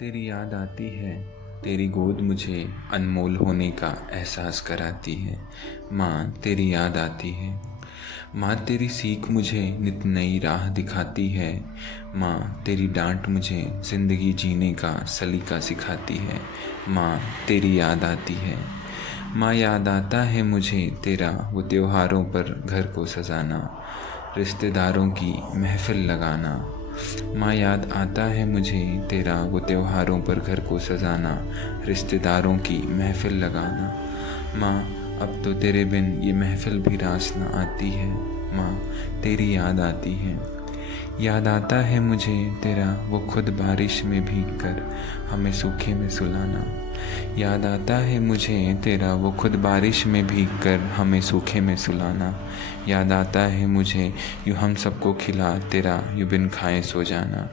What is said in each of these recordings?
तेरी याद आती है, तेरी गोद मुझे अनमोल होने का एहसास कराती है। माँ तेरी याद आती है। माँ तेरी सीख मुझे नित नई राह दिखाती है। माँ तेरी डांट मुझे ज़िंदगी जीने का सलीका सिखाती है। माँ तेरी याद आती है। माँ याद आता है मुझे तेरा वो त्योहारों पर घर को सजाना, रिश्तेदारों की महफिल लगाना। माँ याद आता है मुझे तेरा वो त्योहारों पर घर को सजाना, रिश्तेदारों की महफिल लगाना। माँ अब तो तेरे बिन ये महफिल भी रास न आती है। माँ तेरी याद आती है। याद आता है मुझे तेरा वो खुद बारिश में भीग कर हमें सूखे में सुलाना। याद आता है मुझे तेरा वो खुद बारिश में भीग कर हमें सूखे में सुलाना। याद आता है मुझे यूँ हम सबको खिला तेरा यूँ बिन खाए सो जाना।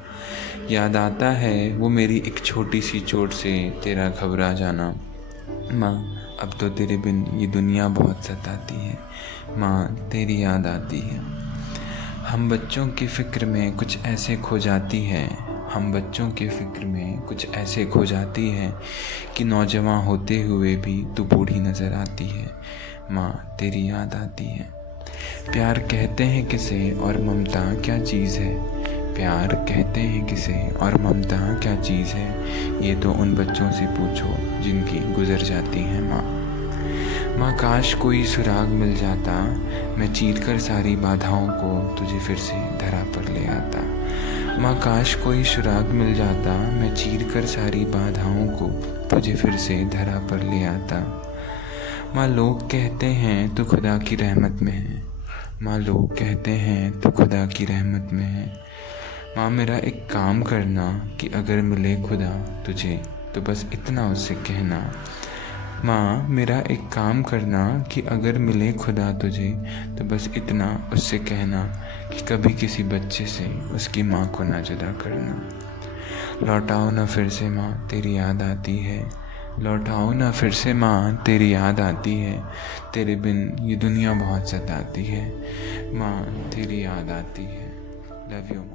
याद आता है वो मेरी एक छोटी सी चोट से तेरा घबरा जाना। माँ अब तो तेरे बिन ये दुनिया बहुत सताती है। माँ तेरी याद आती है। हम बच्चों की फ़िक्र में कुछ ऐसे खो जाती है, हम बच्चों के फ़िक्र में कुछ ऐसे खो जाती है कि नौजवान होते हुए भी तू बूढ़ी नज़र आती है। माँ तेरी याद आती है। प्यार कहते हैं किसे और ममता क्या चीज़ है, प्यार कहते हैं किसे और ममता क्या चीज़ है, ये तो उन बच्चों से पूछो जिनकी गुजर जाती है माँ। माँ काश कोई सुराग मिल जाता, मैं चीर कर सारी बाधाओं को तुझे फिर से धरा पर ले आता। माँ काश कोई सुराग मिल जाता, मैं चीर कर सारी बाधाओं को तुझे फिर से धरा पर ले आता। माँ लोग कहते हैं तू खुदा की रहमत में है, माँ लोग कहते हैं तू खुदा की रहमत में है। माँ मेरा एक काम करना कि अगर मिले खुदा तुझे तो बस इतना उससे कहना। माँ मेरा एक काम करना कि अगर मिले खुदा तुझे तो बस इतना उससे कहना कि कभी किसी बच्चे से उसकी माँ को ना जुदा करना। लौटाओ ना फिर से माँ तेरी याद आती है, लौटाओ ना फिर से माँ तेरी याद आती है। तेरे बिन ये दुनिया बहुत सताती है। माँ तेरी याद आती है। Love you.